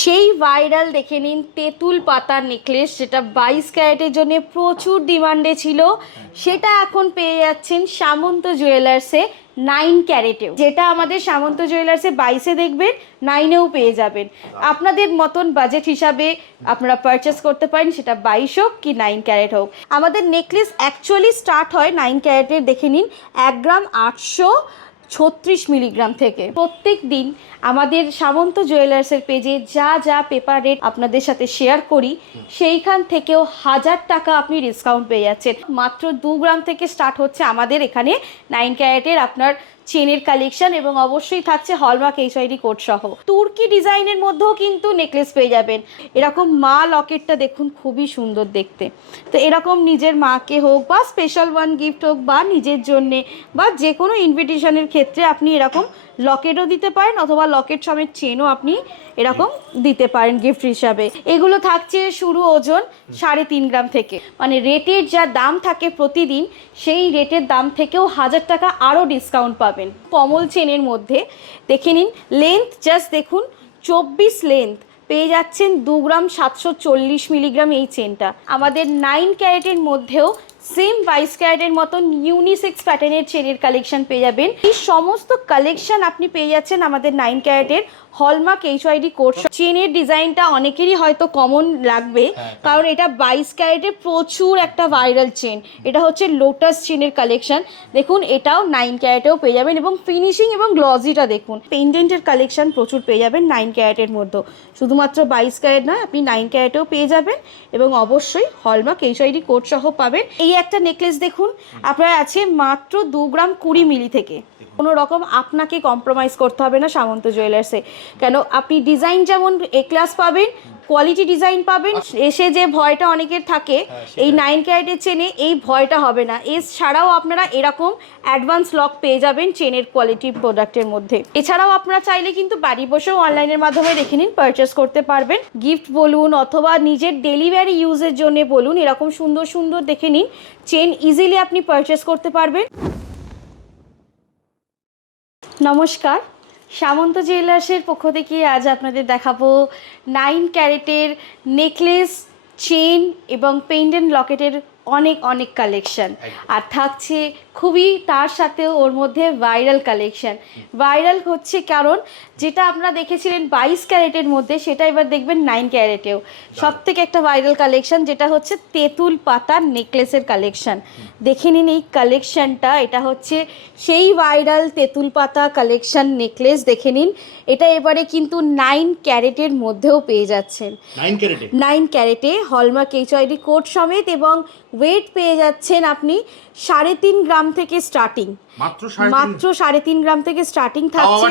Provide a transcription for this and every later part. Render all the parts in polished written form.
সেই ভাইরাল দেখে নিন তেঁতুল পাতার নেকলেস, যেটা 22 ক্যারেটের জন্য প্রচুর ডিমান্ডে ছিল, সেটা এখন পেয়ে যাচ্ছেন সামন্ত জুয়েলার্সে 9 ক্যারেটেও। যেটা আমাদের সামন্ত জুয়েলার্সে 22-এ দেখবেন, 9-এও পেয়ে যাবেন। আপনাদের মতন বাজেট হিসাবে আপনারা পারচেস করতে পারেন, সেটা 22 হোক কি 9 ক্যারেট হোক। আমাদের নেকলেস অ্যাকচুয়ালি স্টার্ট হয় 9 ক্যারেটের, দেখে নিন 1 গ্রাম 836 মিলিগ্রাম থেকে। প্রত্যেক দিন আমাদের সামন্ত জুয়েলার্সের পেজে যা যা পেপার রেট আপনাদের সাথে শেয়ার করি, সেইখান থেকেও 1000 টাকা আপনি ডিসকাউন্ট পেয়ে যাচ্ছেন। মাত্র 2 গ্রাম থেকে স্টার্ট হচ্ছে আমাদের এখানে 9 ক্যারেটের আপনার চেনের কালেকশন, এবং অবশ্যই থাকছে হলমার্ক HID কোড সহ। তুর্কি ডিজাইনের মধ্যেও কিন্তু নেকলেস পেয়ে যাবেন। এরকম মা লকেটটা দেখুন, খুবই সুন্দর দেখতে। তো এরকম নিজের মাকে হোক বা স্পেশাল ওয়ান গিফট হোক বা নিজের জন্যে বা যে কোনো ইনভিটেশনের ক্ষেত্রে আপনি এরকম লকেটও দিতে পারেন, অথবা লকেট সমেত চেনও আপনি এরকম দিতে পারেন গিফট হিসাবে। এগুলো থাকছে শুরু ওজন 3.5 গ্রাম থেকে, মানে রেটের যা দাম থাকে প্রতিদিন, সেই রেটের দাম থেকেও 1000 টাকা আরও ডিসকাউন্ট পাবেন। কমল চেনের মধ্যে দেখে নিন, লেন্থ জাস্ট দেখুন 24 লেন্থ পেয়ে যাচ্ছেন 2 গ্রাম 740 মিলিগ্রাম এই চেনটা। আমাদের 9 ক্যারেটের মধ্যেও সেম 22 ক্যারেটের মতন ইউনিসেক্স প্যাটার্নের চেনের কালেকশন পেয়ে যাবেন। এই সমস্ত কালেকশন আপনি পেয়ে যাচ্ছেন আমাদের 9 ক্যারেটের হলমার্ক HID কোড। চেনের ডিজাইনটা অনেকেরই হয়তো কমন লাগবে, কারণ এটা 22 ক্যারেটের প্রচুর একটা ভাইরাল চেন। এটা হচ্ছে লোটাস চেনের কালেকশন। দেখুন এটাও 9 ক্যারেটেও পেয়ে যাবেন, এবং ফিনিশিং এবং গ্লজিটা দেখুন। পেন্ডেন্টের কালেকশন প্রচুর পেয়ে যাবেন 9 ক্যারেটের মধ্যে। শুধুমাত্র 22 ক্যারেট নয়, আপনি 9 ক্যারেটেও পেয়ে যাবেন, এবং অবশ্যই হলমার্ক HID কোড সহ পাবেন। এই একটা নেকলেস দেখুন, আপনার আছে মাত্র 2 গ্রাম 20 মিলি থেকে। কোনো রকম আপনাকে কম্প্রোমাইজ করতে হবে না সামন্ত জুয়েলার্সে, কেন আপনি ডিজাইন যেমন এ ক্লাস পাবেন, কোয়ালিটি ডিজাইন পাবেন। এসে যে ভয়টা অনেকের থাকে এই 9 ক্যারেটের চেনে, এই ভয়টা হবে না। এছাড়াও আপনারা এরকম অ্যাডভান্স লক পেয়ে যাবেন চেনের কোয়ালিটি প্রোডাক্টের মধ্যে। এছাড়াও আপনারা চাইলে কিন্তু বাড়ি বসেও অনলাইনের মাধ্যমে দেখে নিন, পারচেস করতে পারবেন। গিফট বলুন অথবা নিজের ডেলিভারি ইউজের জন্য বলুন, এরকম সুন্দর সুন্দর দেখে নিন চেন ইজিলি আপনি পারচেস করতে পারবেন। নমস্কার, সামন্ত জুয়েলার্সের পক্ষ থেকে আজ আপনাদের দেখাবো 9 ক্যারেটের নেকলেস, চেন এবং পেন্ডেন্ট লকেটের অনেক অনেক কালেকশন। আর থাকছে খুবই তার সাথেও ওর মধ্যে ভাইরাল কালেকশন। ভাইরাল হচ্ছে কারণ যেটা আপনারা দেখেছিলেন 22 ক্যারেটের মধ্যে, সেটা এবার দেখবেন 9 ক্যারেটেও। সব থেকে একটা ভাইরাল কালেকশন যেটা হচ্ছে তেঁতুল পাতার নেকলেসের কালেকশন। দেখে নিন এই কালেকশনটা, এটা হচ্ছে সেই ভাইরাল তেঁতুল পাতা কালেকশন নেকলেস। দেখে নিন এটা এবারে কিন্তু 9 ক্যারেটের মধ্যেও পেয়ে যাচ্ছেন। 9 ক্যারেটে হলমার্ক HID কোড সমেত, এবং ওয়েট পেয়ে যাচ্ছেন আপনি 3.5 গ্রাম থেকে স্টার্টিং। মাত্র 3.5 গ্রাম থেকে স্টার্টিং থাকছে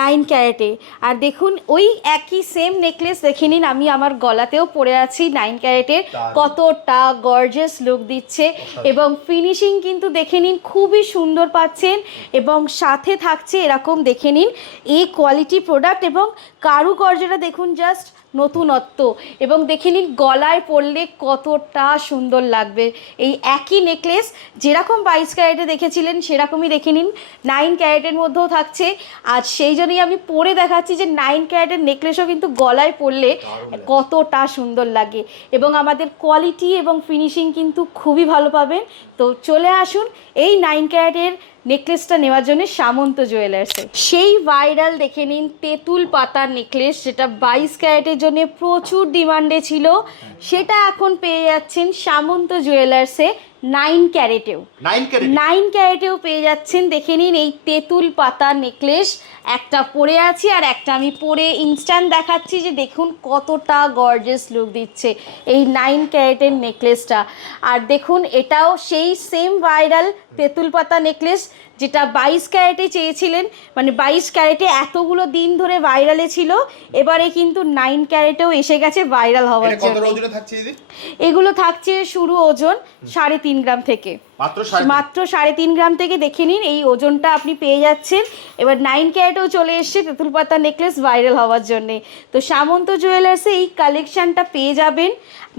9 ক্যারেটে। আর দেখুন ওই একই সেম নেকলেস দেখে নিন, আমি আমার গলাতেও পরে আছি 9 ক্যারেটের, কতটা গর্জিয়াস লুক দিচ্ছে, এবং ফিনিশিং কিন্তু দেখে নিন খুবই সুন্দর পাচ্ছেন। এবং সাথে থাকছে এরকম দেখে নিন এই কোয়ালিটি প্রোডাক্ট, এবং কারুকার্যটা দেখুন জাস্ট নতুনত্ব, এবং দেখে নিন গলায় পরলে কতটা সুন্দর লাগবে। এই একই নেকলেস যেরকম 22 ক্যারেটে দেখেছিলেন সেরকমই দেখে নিন 9 ক্যারেটের মধ্যেও থাকছে। আজ সেই জন্যই আমি পরে দেখাচ্ছি যে 9 ক্যারেটের নেকলেসও কিন্তু গলায় পরলে কতটা সুন্দর লাগে, এবং আমাদের কোয়ালিটি এবং ফিনিশিং কিন্তু খুবই ভালো পাবেন। তো চলে আসুন এই 9 ক্যারেটের নেকলেসটা নেওয়ার জন্য সামন্ত জুয়েলার্সে। সেই ভাইরাল দেখে নিন তেঁতুল পাতার নেকলেস, যেটা 22 ক্যারেটের জন্য প্রচুর ডিমান্ডে ছিল, সেটা এখন পেয়ে যাচ্ছেন সামন্ত জুয়েলার্সে 9 ক্যারেটেও। 9 ক্যারেটেও পেয়ে যাচ্ছেন। দেখে নিন এই তেঁতুল পাতার নেকলেস, একটা পরে আছি আর একটা আমি পরে ইনস্ট্যান্ট দেখাচ্ছি যে দেখুন কতটা গর্জিয়াস লুক দিচ্ছে এই 9 ক্যারেটের নেকলেসটা। আর দেখুন এটাও সেই সেম ভাইরাল তেঁতুল পাতা নেকলেস, যেটা 22 ক্যারেটে চেয়েছিলেন, মানে 22 ক্যারেটে এতগুলো দিন ধরে ভাইরালে ছিল, এবারে কিন্তু 9 ক্যারেটেও এসে গেছে ভাইরাল হওয়ার জন্য। এগুলো থাকছে শুরু ওজন 3.5 গ্রাম থেকে। মাত্র 3.5 গ্রাম থেকে দেখে নিন এই ওজনটা আপনি পেয়ে যাচ্ছেন। এবার 9 ক্যারেটও চলে এসছে তেঁতুল পাতা নেকলেস ভাইরাল হওয়ার জন্যে। তো সামন্ত জুয়েলার্সে এই কালেকশানটা পেয়ে যাবেন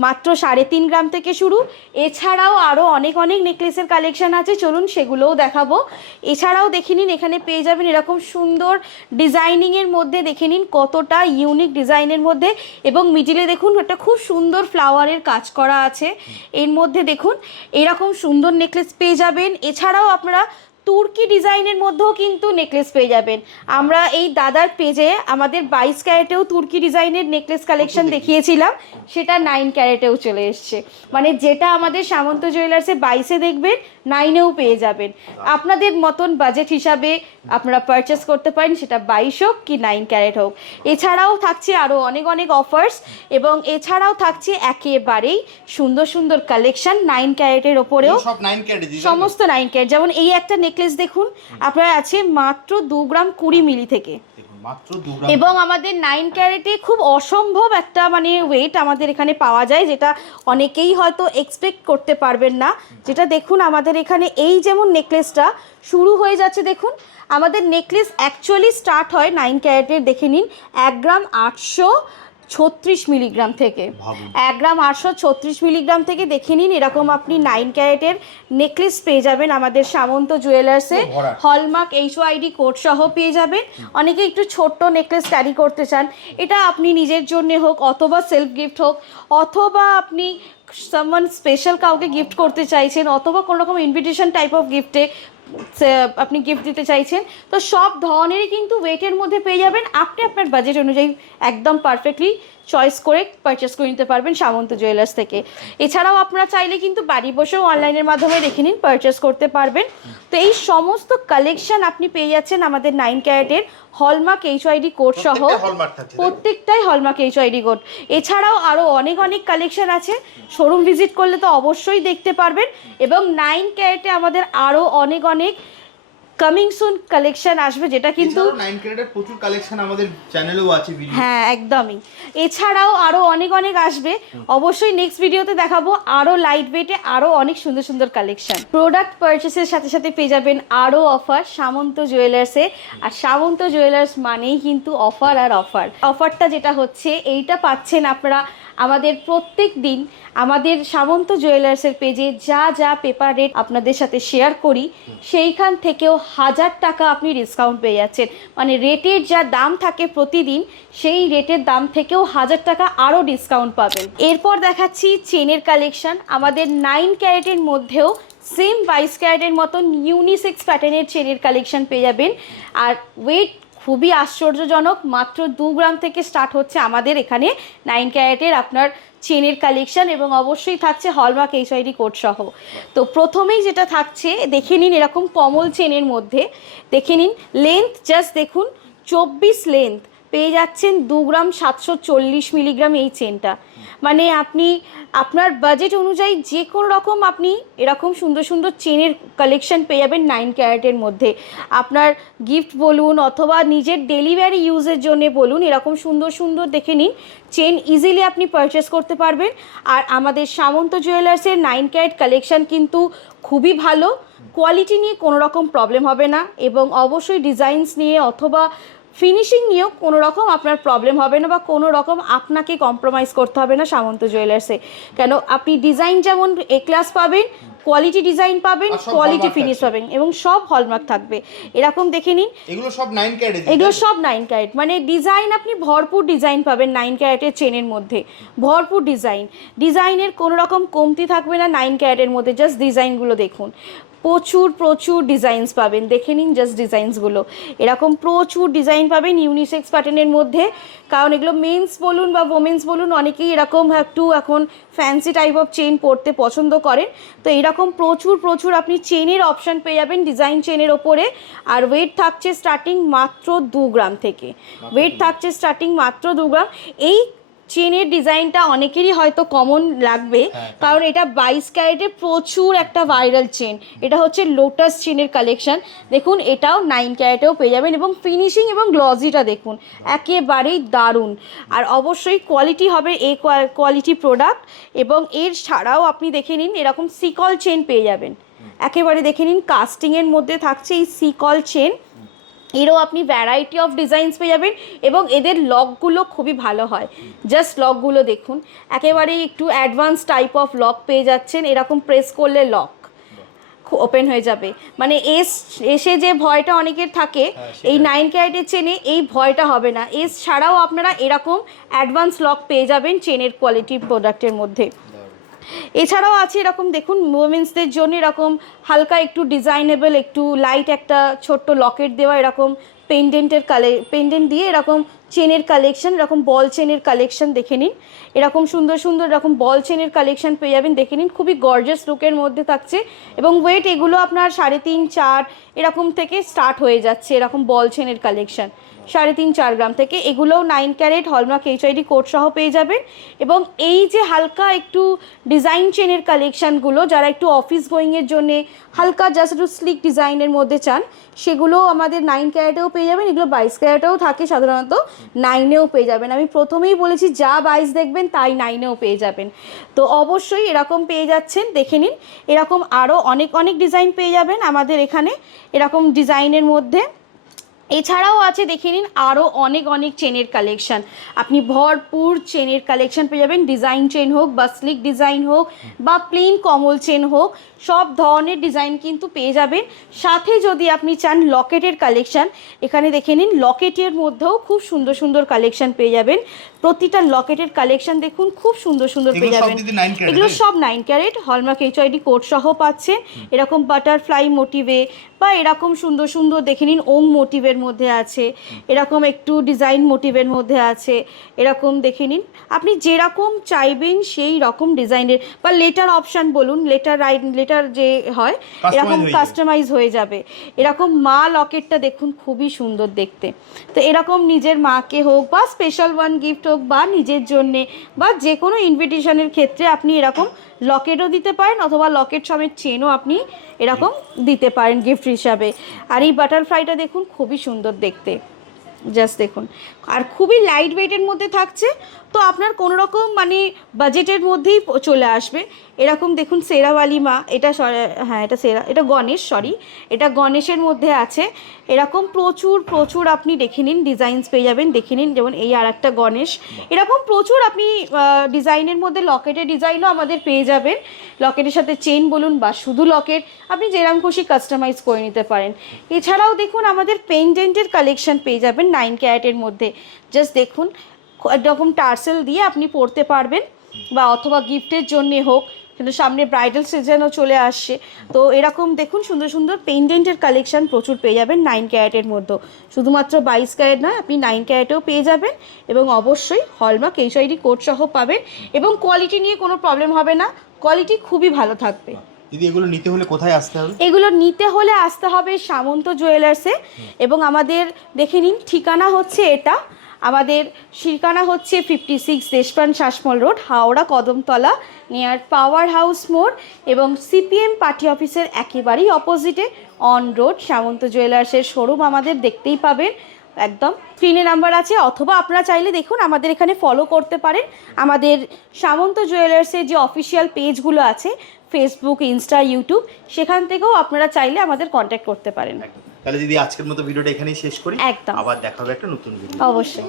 মাত্র 3.5 গ্রাম থেকে শুরু। এছাড়াও আরও অনেক নেকলেসের কালেকশান আছে, চলুন সেগুলোও দেখাবো। এছাড়াও দেখে নিন এখানে পেয়ে যাবেন এরকম সুন্দর ডিজাইনিংয়ের মধ্যে, দেখে নিন কতটা ইউনিক ডিজাইনের মধ্যে, এবং মিডিলে দেখুন একটা খুব সুন্দর ফ্লাওয়ারের কাজ করা আছে। এর মধ্যে দেখুন এরকম সুন্দর নেকলেস পেয়ে যাবেন। এছাড়াও আপনারা তুর্কি ডিজাইনের মধ্যেও কিন্তু নেকলেস পেয়ে যাবেন। আমরা এই দাদার পেজে আমাদের 22 ক্যারেটেও তুর্কি ডিজাইনের নেকলেস কালেকশন দেখিয়েছিলাম, সেটা 9 ক্যারেটেও চলে এসছে। মানে যেটা আমাদের সামন্ত জুয়েলার্সে 22-এ দেখবেন 9-এও পেয়ে যাবেন। আপনাদের মতন বাজেট হিসাবে আপনারা পারচেস করতে পারেন, সেটা 22 হোক কি 9 ক্যারেট হোক। এছাড়াও থাকছে আরও অনেক অফার্স, এবং এছাড়াও থাকছে একেবারেই সুন্দর কালেকশন 9 ক্যারেটের ওপরেও, সমস্ত 9 ক্যারেট। যেমন এই একটা নেকলেস দেখুন আপনার আছে মাত্র 2 গ্রাম 20 মিলি থেকে, এবং আমাদের 9 ক্যারেটে খুব অসম্ভব একটা মানে ওয়েট আমাদের এখানে পাওয়া যায়, যেটা অনেকেই হয়তো এক্সপেক্ট করতে পারবেন না। যেটা দেখুন আমাদের এখানে এই যেমন নেকলেসটা শুরু হয়ে যাচ্ছে, দেখুন আমাদের নেকলেস অ্যাকচুয়ালি স্টার্ট হয় 9 ক্যারেটের, দেখে নিন 1 গ্রাম 836 মিলিগ্রাম থেকে, 1 গ্রাম 836 মিলিগ্রাম থেকে দেখে নিন এরকম আপনি 9 ক্যারেটের নেকলেস পেয়ে যাবেন আমাদের সামন্ত জুয়েলার্সে। হলমার্ক HYD কোড সহ পেয়ে যাবেন। অনেকে একটু ছোট্ট নেকলেস ক্যারি করতে চান, এটা আপনি নিজের জন্য হোক অথবা সেলফ গিফট হোক, অথবা আপনি সামওয়ান স্পেশাল কাউকে গিফট করতে চাইছেন, অথবা কোনো রকম ইনভিটেশন টাইপ অফ গিফটে আপনি গিফট দিতে চাইছেন, তো সব ধরনেরই কিন্তু ওয়েটের মধ্যে পেয়ে যাবেন। আপনি আপনার বাজেট অনুযায়ী একদম পারফেক্টলি চয়েস করে পারচেস করে নিতে পারবেন সামন্ত জুয়েলার্স থেকে। এছাড়াও আপনারা চাইলে কিন্তু বাড়ি বসেও অনলাইনের মাধ্যমে দেখে নিন পারচেস করতে পারবেন। তো এই সমস্ত কালেকশন আপনি পেয়ে যাচ্ছেন আমাদের 9 ক্যারেটের হলমার্ক HYD কোড সহ, প্রত্যেকটাই হলমার্ক HYD কোড। এছাড়াও আরও অনেক কালেকশন আছে, শোরুম ভিজিট করলে তো অবশ্যই দেখতে পারবেন। এবং 9 ক্যারেটে আমাদের আরও অনেক কামিং সুন কালেকশন আসবে, যেটা কিন্তু 9 ক্যারেটের প্রচুর কালেকশন আমাদের চ্যানেলেও আছে ভিডিও। হ্যাঁ একদমই। এছাড়াও আরও অনেক আসবে, অবশ্যই নেক্সট ভিডিওতে দেখাবো আরও লাইট ওয়েটে আরও অনেক সুন্দর কালেকশন। প্রোডাক্ট পারচেসের সাথে পেয়ে যাবেন আরও অফার সামন্ত জুয়েলার্সে। আর সামন্ত জুয়েলার্স মানেই কিন্তু অফার আর অফার। অফারটা যেটা হচ্ছে এইটা পাচ্ছেন আপনারা আমাদের প্রত্যেক দিন আমাদের সামন্ত জুয়েলার্সের পেজে যা পেপার রেট আপনাদের সাথে শেয়ার করি, সেইখান থেকেও 1000 টাকা আপনি ডিসকাউন্ট পেয়ে যাচ্ছেন। মানে রেটের যা দাম থাকে প্রতিদিন, সেই রেটের দাম থেকেও 1000 টাকা আরও ডিসকাউন্ট পাবেন। এরপর দেখাচ্ছি চেনের কালেকশন। আমাদের 9 ক্যারেটের মধ্যেও সেম 22 ক্যারেটের মতন ইউনিসেক্স প্যাটার্নের চেনের কালেকশন পেয়ে যাবেন। আর ওয়েট খুবই আশ্চর্যজনক, মাত্র 2 গ্রাম থেকে স্টার্ট হচ্ছে আমাদের এখানে 9 ক্যারেটের আপনার চেনের কালেকশন, এবং অবশ্যই থাকছে হলমার্ক HYD কোড সহ। তো প্রথমেই যেটা থাকছে দেখে নিন এরকম কমল চেনের মধ্যে, দেখে নিন লেন্থ জাস্ট দেখুন 24 লেন্থ পেয়ে যাচ্ছেন 2 গ্রাম 740 মিলিগ্রাম এই চেনটা। মানে আপনি আপনার বাজেট অনুযায়ী যে কোনো রকম আপনি এরকম সুন্দর চেনের কালেকশন পেয়ে যাবেন 9 ক্যারেটের মধ্যে। আপনার গিফট বলুন অথবা নিজের ডেলিভারি ইউজের জন্য বলুন, এরকম সুন্দর দেখে নিন চেন ইজিলি আপনি পারচেস করতে পারবেন। আর আমাদের সামন্ত জুয়েলার্সের 9 ক্যারেট কালেকশন কিন্তু খুবই ভালো, কোয়ালিটি নিয়ে কোনো রকম প্রবলেম হবে না, এবং অবশ্যই ডিজাইনস নিয়ে অথবা ফিনিশিং নিয়েও কোনো রকম আপনার প্রবলেম হবে না, বা কোনো রকম আপনাকে কম্প্রোমাইজ করতে হবে না সামন্ত জুয়েলার্সে। কেন আপনি ডিজাইন যেমন A ক্লাস পাবেন, কোয়ালিটি ডিজাইন পাবেন, কোয়ালিটি ফিনিশ পাবেন, এবং সব হলমার্ক থাকবে। এরকম দেখে নিন এগুলো সব 9 ক্যারেট, এগুলো সব 9 ক্যারেট। মানে ডিজাইন আপনি ভরপুর ডিজাইন পাবেন 9 ক্যারেটের চেনের মধ্যে, ভরপুর ডিজাইনের কোনো রকম কমতি থাকবে না 9 ক্যারেটের মধ্যে। জাস্ট ডিজাইনগুলো দেখুন, প্রচুর ডিজাইনস পাবেন, দেখে নিন জাস্ট ডিজাইনসগুলো। এরকম প্রচুর ডিজাইন পাবেন ইউনিসেক্স প্যাটার্নের মধ্যে, কারণ এগুলো মেন্স বলুন বা ওমেন্স বলুন অনেকেই এরকম একটু এখন ফ্যান্সি টাইপ অফ চেন পরতে পছন্দ করেন। তো এরকম প্রচুর আপনি চেনের অপশান পেয়ে যাবেন ডিজাইন চেনের ওপরে। আর ওয়েট থাকছে স্টার্টিং মাত্র 2 গ্রাম থেকে, ওয়েট থাকছে স্টার্টিং মাত্র 2 গ্রাম। এই চেনের ডিজাইনটা অনেকেরই হয়তো কমন লাগবে, কারণ এটা 22 ক্যারেটে প্রচুর একটা ভাইরাল চেন। এটা হচ্ছে লোটাস চেনের কালেকশন। দেখুন এটাও 9 ক্যারেটেও পেয়ে যাবেন, এবং ফিনিশিং এবং গ্লজিটা দেখুন একেবারেই দারুণ। আর অবশ্যই কোয়ালিটি হবে এ কোয়ালিটি প্রোডাক্ট। এবং এর ছাড়াও আপনি দেখে নিন এরকম সিকল চেন পেয়ে যাবেন, একেবারে দেখে নিন কাস্টিংয়ের মধ্যে থাকছে এই সিকল চেন, এরও আপনি ভ্যারাইটি অফ ডিজাইনস পেয়ে যাবেন এবং এদের লকগুলো খুবই ভালো হয়। জাস্ট লকগুলো দেখুন, একেবারেই একটু অ্যাডভান্স টাইপ অফ লক পেয়ে যাচ্ছেন, এরকম প্রেস করলে লক ওপেন হয়ে যাবে। মানে এসে যে ভয়টা অনেকের থাকে এই 9 ক্যারেটের চেনে, এই ভয়টা হবে না। ছাড়াও আপনারা এরকম অ্যাডভান্স লক পেয়ে যাবেন চেনের কোয়ালিটি প্রোডাক্টের মধ্যে। এছাড়াও আছে এরকম দেখুন উইমেন্সদের জন্য এরকম হালকা একটু ডিজাইনেবল, একটু লাইট একটা ছোট্ট লকেট দেওয়া, এরকম পেন্ডেন্ট দিয়ে এরকম চেনের কালেকশন, এরকম বল চেনের কালেকশন দেখে নিন। এরকম সুন্দর সুন্দর এরকম বল চেনের কালেকশন পেয়ে যাবেন, দেখে নিন খুবই গর্জিয়াস লুকের মধ্যে থাকছে। এবং ওয়েট এগুলো আপনার 3.5 4 এরকম থেকে স্টার্ট হয়ে যাচ্ছে, এরকম বল চেনের কালেকশন 3.5 4 গ্রাম থেকে। এগুলোও 9 ক্যারেট হলমার্ক HID কোড সহ পেয়ে যাবেন। এবং এই যে হালকা একটু ডিজাইন চেনের কালেকশানগুলো, যারা একটু অফিস গোয়িংয়ের জন্যে হালকা জাস্ট একটু স্লিক ডিজাইনের মধ্যে চান, সেগুলোও আমাদের 9 ক্যারেটেও পেয়ে যাবেন। এগুলো 22 ক্যারেটেও থাকে সাধারণত, 9এও পেয়ে যাবেন। আমি প্রথমেই বলেছি যা 22 দেখবেন তাই 9এও পেয়ে যাবেন। তো অবশ্যই এরকম পেয়ে যাচ্ছেন, দেখে নিন। এরকম আরও অনেক অনেক ডিজাইন পেয়ে যাবেন আমাদের এখানে এরকম ডিজাইনের মধ্যে। এছাড়াও আছে দেখে নিন আরও অনেক অনেক চেনের কালেকশান, আপনি ভরপুর চেনের কালেকশান পেয়ে যাবেন। ডিজাইন চেন হোক বা স্লিক ডিজাইন হোক বা প্লেন কমল চেন হোক, সব ধরনের ডিজাইন কিন্তু পেয়ে যাবেন। সাথে যদি আপনি চান লকেটের কালেকশান, এখানে দেখে নিন লকেটের মধ্যেও খুব সুন্দর সুন্দর কালেকশান পেয়ে যাবেন। প্রতিটা লকেটের কালেকশান দেখুন খুব সুন্দর সুন্দর পেয়ে যাবেন। এগুলো সব 9 ক্যারেট হলমার্ক HID কোড সহ পাচ্ছে। এরকম বাটারফ্লাই মোটিভে বা এরকম সুন্দর সুন্দর দেখে নিন ওম মোটিভের মধ্যে আছে, এরকম একটু ডিজাইন মোটিভের মধ্যে আছে। এরকম দেখে নিন, আপনি যেরকম চাইবেন সেই রকম ডিজাইনের বা লেটার অপশান বলুন, লেটার যে হয় এরকম কাস্টমাইজ হয়ে যাবে। এরকম মা লকেটটা দেখুন খুবই সুন্দর দেখতে। তো এরকম নিজের মাকে হোক বা স্পেশাল ওয়ান গিফট হোক বা নিজের জন্যে বা যে কোনো ইনভিটেশনের ক্ষেত্রে আপনি এরকম লকেটও দিতে পারেন, অথবা লকেট সমেত চেনও আপনি এরকম দিতে পারেন গিফট হিসাবে। আর এই বাটারফ্লাইটা দেখুন খুবই সুন্দর দেখতে, জাস্ট দেখুন। আর খুবই লাইট ওয়েটের মধ্যে থাকছে, তো আপনার কোনো রকম মানে বাজেটের মধ্যেই চলে আসবে। এরকম দেখুন সেরাওয়ালি মা, এটা হ্যাঁ এটা এটা গণেশ, এটা গণেশের মধ্যে আছে। এরকম প্রচুর প্রচুর আপনি দেখে নিন ডিজাইনস পেয়ে যাবেন, দেখে নিন। যেমন এই আর একটা গণেশ, এরকম প্রচুর আপনি ডিজাইনের মধ্যে লকেটের ডিজাইনও আমাদের পেয়ে যাবেন। লকেটের সাথে চেন বলুন বা শুধু লকেট, আপনি যেরকম খুশি কাস্টমাইজ করে নিতে পারেন। এছাড়াও দেখুন আমাদের পেন্ডেন্টের কালেকশন পেয়ে যাবেন 9 ক্যারেটের মধ্যে। জাস্ট দেখুন এরকম টার্সেল দিয়ে আপনি পরতে পারবেন, বা অথবা গিফটের জন্যে হোক, কিন্তু সামনে ব্রাইডাল সিজনও চলে আসছে। তো এরকম দেখুন সুন্দর সুন্দর পেন্ডেন্টের কালেকশান প্রচুর পেয়ে যাবেন 9 ক্যারেটের মধ্যে। শুধুমাত্র 22 ক্যারেট নয়, আপনি 9 ক্যারেটেও পেয়ে যাবেন। এবং অবশ্যই হলমার্ক HID কোড সহ পাবেন। এবং কোয়ালিটি নিয়ে কোনো প্রবলেম হবে না, কোয়ালিটি খুবই ভালো থাকবে। দিদি এগুলো নিতে হলে কোথায় আসতে হবে? এগুলো নিতে হলে আসতে হবে সামন্ত জুয়েলার্সে। এবং আমাদের দেখে নিন ঠিকানা হচ্ছে এটা, আমাদের ঠিকানা হচ্ছে 56 Deshapran Sasmal road, Howrah Kadamtala, near power house মোড় এবং CPM পার্টি অফিসের একেবারেই অপোজিটে অন রোড সামন্ত জুয়েলার্সের শোরুম আমাদের দেখতেই পাবেন। একদম স্ক্রিনে নাম্বার আছে, অথবা আপনারা চাইলে দেখুন আমাদের এখানে ফলো করতে পারেন। আমাদের সামন্ত জুয়েলার্সের যে অফিসিয়াল পেজগুলো আছে ফেসবুক, ইনস্টা, ইউটিউব, সেখান থেকেও আপনারা চাইলে আমাদের কন্ট্যাক্ট করতে পারেন। তাহলে দিদি আজকের মতো ভিডিওটা এখানেই শেষ করি, একদম, আবার দেখা হবে একটা নতুন ভিডিও। অবশ্যই।